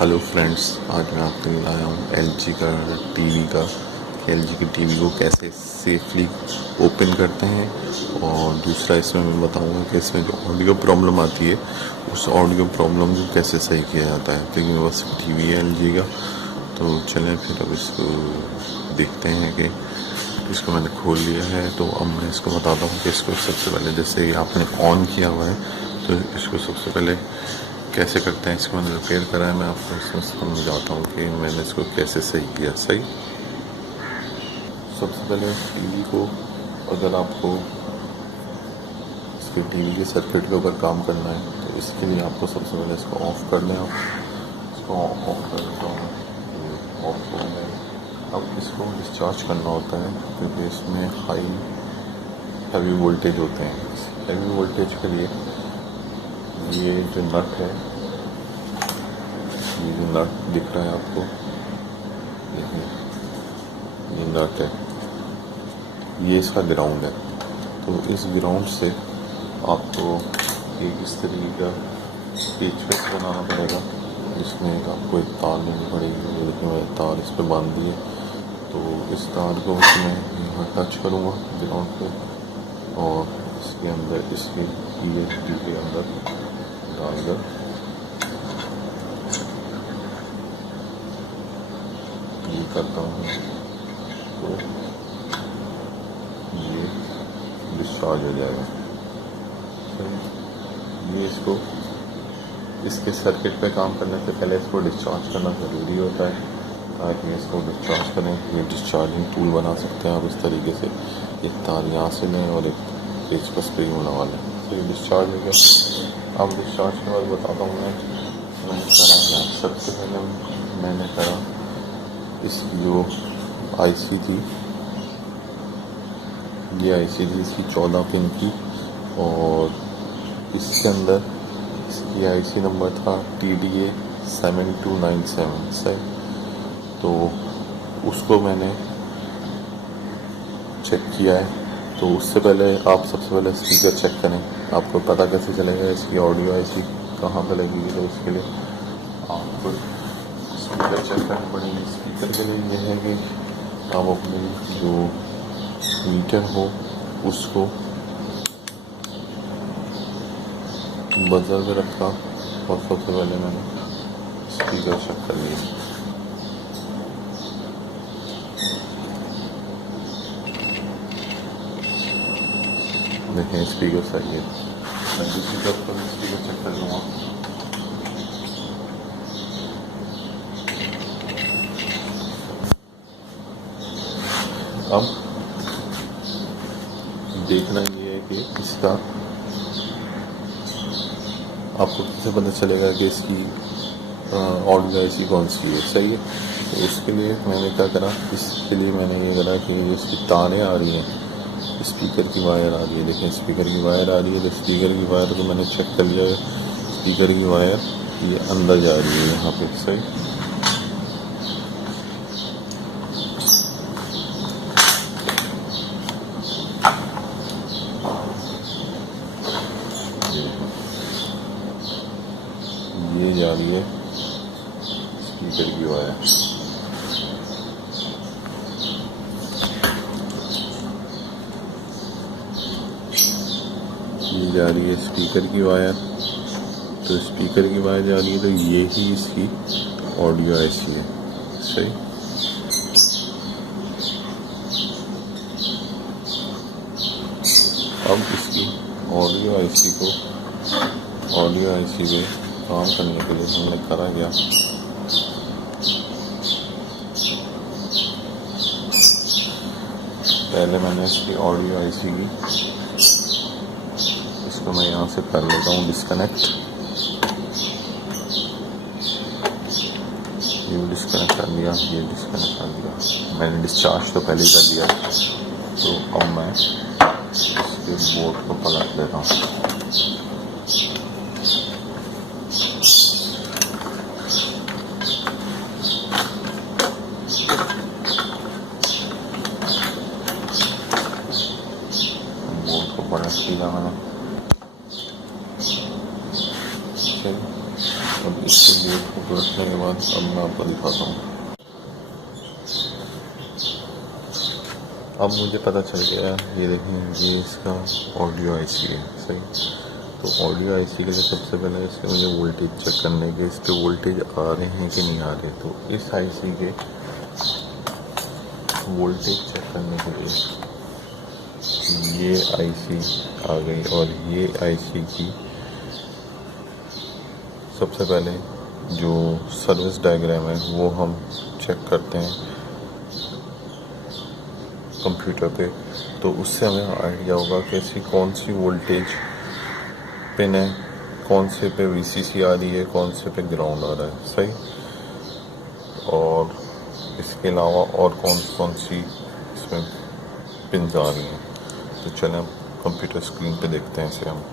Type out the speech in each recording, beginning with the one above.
Hello friends, आज मैं आपके लिए लाया हूँ एलजी का टीवी का। एलजी की टीवी को कैसे सेफली ओपन करते हैं, और दूसरा इसमें मैं बताऊँगा कि इसमें जो ऑडियो प्रॉब्लम आती है उस ऑडियो प्रॉब्लम को कैसे सही किया जाता है, क्योंकि मेरे पास टीवी है एलजी का। तो चलें फिर अब इसको देखते हैं कि इसको मैंने खोल लिया है। तो अब मैं इसको बताता हूँ कि इसको सबसे पहले जैसे आपने ऑन किया हुआ है तो इसको सबसे पहले कैसे करते हैं। इसको मैंने रिपेयर करा है, मैं आपको इसमें समझाता हूँ कि मैंने इसको कैसे सही किया। सही, सबसे पहले टीवी को, अगर आपको इसके टीवी के सर्किट के ऊपर काम करना है तो इसके लिए आपको सबसे पहले इसको ऑफ़ कर लें। इसको ऑफ कर देता हूँ, ऑफ हो गया। अब इसको डिस्चार्ज करना होता है क्योंकि इसमें हैवी वोल्टेज होते हैं। हैवी वोल्टेज के लिए ये जो नट है, ये जो नट दिख रहा है आपको, देखिए ये नट है, ये इसका ग्राउंड है। तो इस ग्राउंड से आपको एक इस तरीके का पेचकस बनाना पड़ेगा। इसमें आपको एक तार लेनी पड़ेगी, लेकिन मैं तार इस पर बांध दिए। तो इस तार को मैं यहाँ टच करूँगा ग्राउंड पे, और इसके अंदर इसके यूएसबी के अंदर डालकर ये करता हूँ तो ये डिस्चार्ज हो जाएगा। ये इसको इसके सर्किट पे काम करने से पहले इसको डिस्चार्ज करना ज़रूरी होता है ताकि इसको डिस्चार्ज करें। ये डिस्चार्जिंग टूल बना सकते हैं आप इस तरीके से, एक तार यहाँ से लें और एक पेचकस पे यूँ लगा लें। तो ये डिस्चार्ज हो गया। अब डिस्चार्ज के बाद बताता हूँ मैंने करा क्या। सबसे पहले मैंने करा, इसकी जो आईसी थी, ये आईसी थी इसकी 14 पिन की, और इसके अंदर इसकी आईसी नंबर था TDA 7297 से। तो उसको मैंने चेक किया है। तो उससे पहले आप सबसे पहले स्पीकर चेक करें। आपको पता कैसे चलेगा इसकी ऑडियो आईसी कहाँ पर लगेगी, तो उसके लिए आपको स्पीकर चेक करनी पड़ेगी। स्पीकर के लिए यह है कि आप अपनी जो मीटर हो उसको बजर में रखा, और सबसे पहले मैंने स्पीकर चेक कर लिया। देखें स्पीकर सही है। मैं दूसरी तरफ पर स्पीकर चेक कर लूँगा। अब देखना ये है कि इसका आपको कैसे पता चलेगा कि इसकी ऑडियो आईसी कौन सी है। सही है, तो उसके लिए मैंने क्या करा, इसके लिए मैंने ये करा कि इसकी तारें आ रही हैं, स्पीकर की वायर आ रही है। देखिए स्पीकर की वायर आ रही है, तो स्पीकर की वायर को मैंने चेक कर लिया है। स्पीकर की वायर ये अंदर जा रही है यहाँ पे। सही, ये जा रही है स्पीकर की वायर। ये जा रही है स्पीकर की वायर। तो स्पीकर की वायर जा रही है, तो ये ही इसकी ऑडियो आईसी है। सही, अब इसकी ऑडियो आईसी पे काम करने के लिए हमने करा क्या, पहले मैंने इसकी ऑडियो आईसी की, इसको मैं यहाँ से कर लेता हूँ डिस्कनेक्ट। ये डिस्कनेक्ट कर दिया, ये डिस्कनेक्ट कर दिया। मैंने डिस्चार्ज तो पहले ही कर दिया। तो अब मैं इसके बोर्ड को पलट देता हूँ। बोर्ड को पलट दिया मैंने। अब इसके गेट को रखने के बाद अब मैं आपको दिखाता हूँ। अब मुझे पता चल गया, ये देखें ये इसका ऑडियो आईसी है, सही। तो ऑडियो आईसी के लिए सबसे पहले इसके मुझे वोल्टेज चेक करने के, इस पर वोल्टेज आ रहे हैं कि नहीं आ रहे। तो इस आईसी के वोल्टेज चेक करने के लिए ये आईसी आ गई, और ये आईसी की सबसे पहले जो सर्विस डायग्राम है वो हम चेक करते हैं कंप्यूटर पे। तो उससे हमें आइडिया होगा कि इसकी कौन सी वोल्टेज पिन है, कौन से पे वीसीसी आ रही है, कौन से पे ग्राउंड आ रहा है, सही। और इसके अलावा और कौन सी इसमें पिन्स आ रही हैं। तो चलें हम कंप्यूटर स्क्रीन पे देखते हैं इसे हम।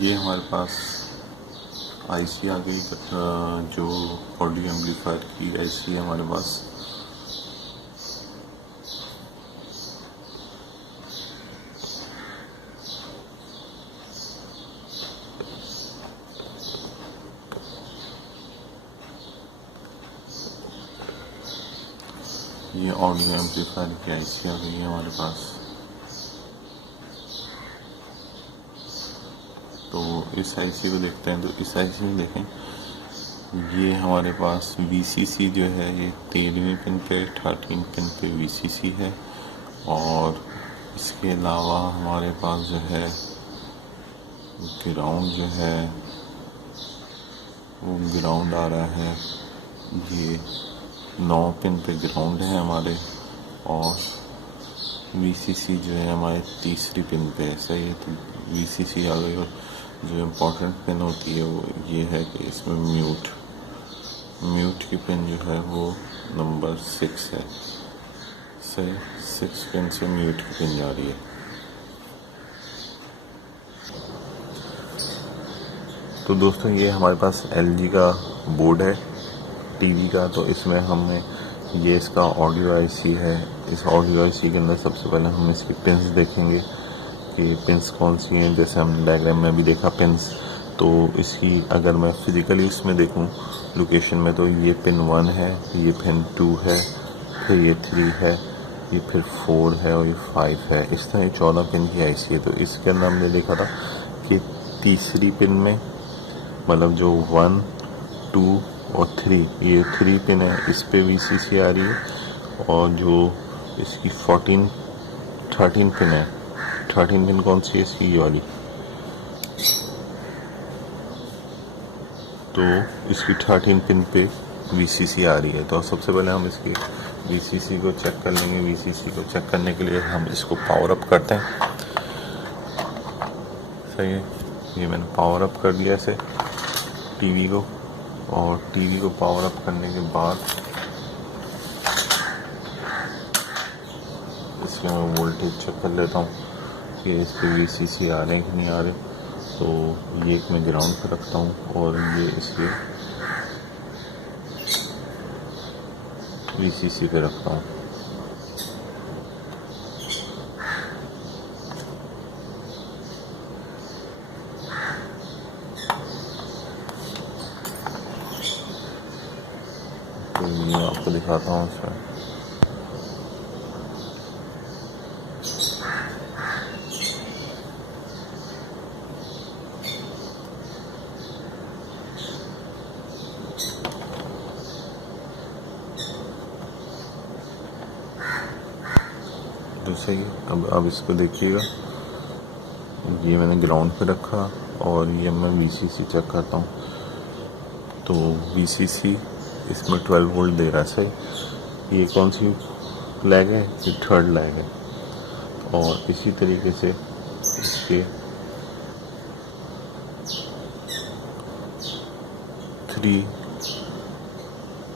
ये हमारे पास आईसी आ गई, जो ऑडियो एम्पलीफायर की आईसी है हमारे पास। ये ऑडियो एम्पलीफायर की आईसी आ गई है हमारे पास। तो इस आईसी को देखते हैं। तो इस आईसी में देखें, ये हमारे पास वीसीसी जो है ये 13वीं पिन पे, 13 पिन पे वीसीसी है। और इसके अलावा हमारे पास जो है ग्राउंड जो है वो ग्राउंड आ रहा है, ये 9 पिन पे ग्राउंड है हमारे। और वीसीसी जो है हमारे 3री पिन पे है, सही है। तो वीसीसी आ गई। और जो इम्पोर्टेंट पिन होती है वो ये है कि इसमें म्यूट की पिन जो है वो नंबर 6 है, सही। 6 पिन से म्यूट की पिन जा रही है। तो दोस्तों ये हमारे पास LG का बोर्ड है टीवी का। तो इसमें हमने ये इसका ऑडियो आईसी है। इस ऑडियो आईसी के अंदर सबसे पहले हम इसकी पिन्स देखेंगे कि पिन्स कौन सी हैं। जैसे हमने डायग्राम में भी देखा पिन्स। तो इसकी अगर मैं फिज़िकली इसमें देखूं लोकेशन में, तो ये पिन 1 है, ये पिन 2 है, फिर ये 3 है, ये फिर 4 है और ये 5 है। इस तरह ये 14 पिन की आईसी है। तो इसके अंदर हमने देखा था कि 3री पिन में, मतलब जो 1, 2 और 3, ये 3 पिन है, इस पे वीसीसी आ रही है। और जो इसकी 13 पिन है, 13 पिन कौन सी है, इसकी वाली। तो इसकी 13 पिन पे वीसीसी आ रही है। तो सबसे पहले हम इसकी वीसीसी को चेक कर लेंगे। वीसीसी को चेक करने के लिए हम इसको पावर अप करते हैं, सही है। ये मैंने पावर अप कर दिया इसे टीवी को। और टीवी को पावर अप करने के बाद इसके मैं वोल्टेज चेक कर लेता हूँ कि इस पर वीसीसी आ रहे हैं कि नहीं आ रहे। तो ये एक मैं ग्राउंड पर रखता हूँ और ये इसके वीसीसी पे रखता हूँ। तो ये आपको दिखाता हूँ इसमें। तो सही है। अब इसको देखिएगा, ये मैंने ग्राउंड पे रखा और ये मैं वीसीसी चेक करता हूँ। तो वीसीसी इसमें 12 वोल्ट दे रहा है, सही। ये कौन सी लैग है, ये 3rd लैग है। और इसी तरीके से इसके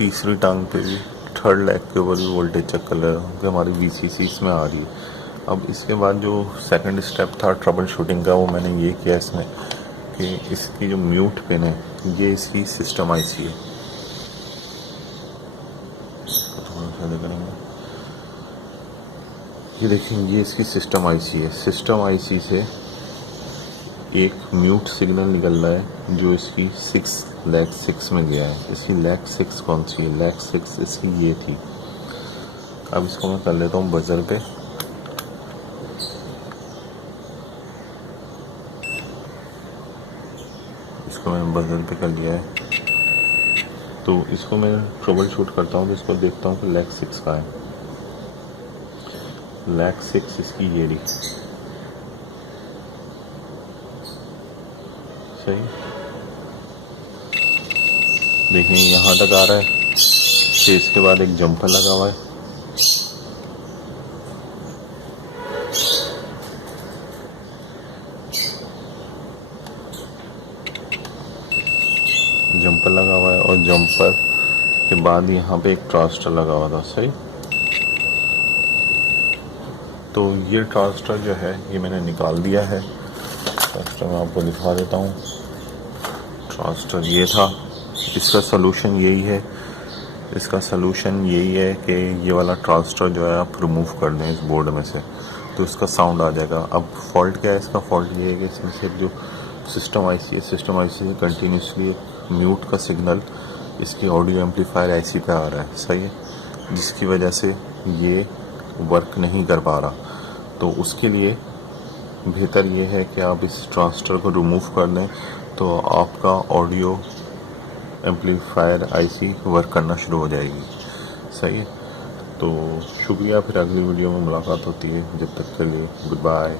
3री टांग पे भी 3rd लैग के ऊपर भी वोल्टेज चेक कर रहा हूँ कि हमारी वीसीसी इसमें आ रही है। अब इसके बाद जो सेकंड स्टेप था ट्रबल शूटिंग का, वो मैंने ये किया इसमें कि इसकी जो म्यूट पिन है ये इसकी सिस्टम आईसी है। थोड़ा सा करेंगे। ये देखिए, ये इसकी सिस्टम आईसी है। सिस्टम आईसी से एक म्यूट सिग्नल निकल रहा है जो इसकी 6 में गया है। इसकी लैग 6 कौन सी है? लैग 6 इसकी ये थी। अब इसको मैं कर लेता हूँ बजर पे। इसको मैंने बजर पे कर लिया है, तो इसको मैं ट्रबल शूट करता हूँ, तो इसको देखता हूँ कि लैग 6 का है। लैग 6 इसकी ये रही। सही, देखिए यहाँ तक आ रहा है, फिर इसके बाद एक जंपर लगा हुआ है। जंपर लगा हुआ है और जंपर के बाद यहाँ पे एक ट्रांजिस्टर लगा हुआ था। सही, तो ये ट्रांजिस्टर जो है ये मैंने निकाल दिया है। ट्रांजिस्टर मैं आपको दिखा देता हूँ। ट्रांजिस्टर ये था। इसका सलूशन यही है। इसका सलूशन यही है कि ये वाला ट्रांजिस्टर जो है आप रिमूव कर दें इस बोर्ड में से, तो इसका साउंड आ जाएगा। अब फॉल्ट क्या है इसका? फॉल्ट ये है कि इसमें से जो सिस्टम आईसी है, सिस्टम आईसी से कंटिन्यूसली म्यूट का सिग्नल इसकी ऑडियो एम्पलीफायर आईसी पे आ रहा है। सही है, जिसकी वजह से ये वर्क नहीं कर पा रहा। तो उसके लिए बेहतर ये है कि आप इस ट्रांजिस्टर को रिमूव कर दें, तो आपका ऑडियो एम्पलीफायर आईसी वर्क करना शुरू हो जाएगी। सही है, तो शुक्रिया। फिर अगली वीडियो में मुलाकात होती है। जब तक के लिए गुड बाय।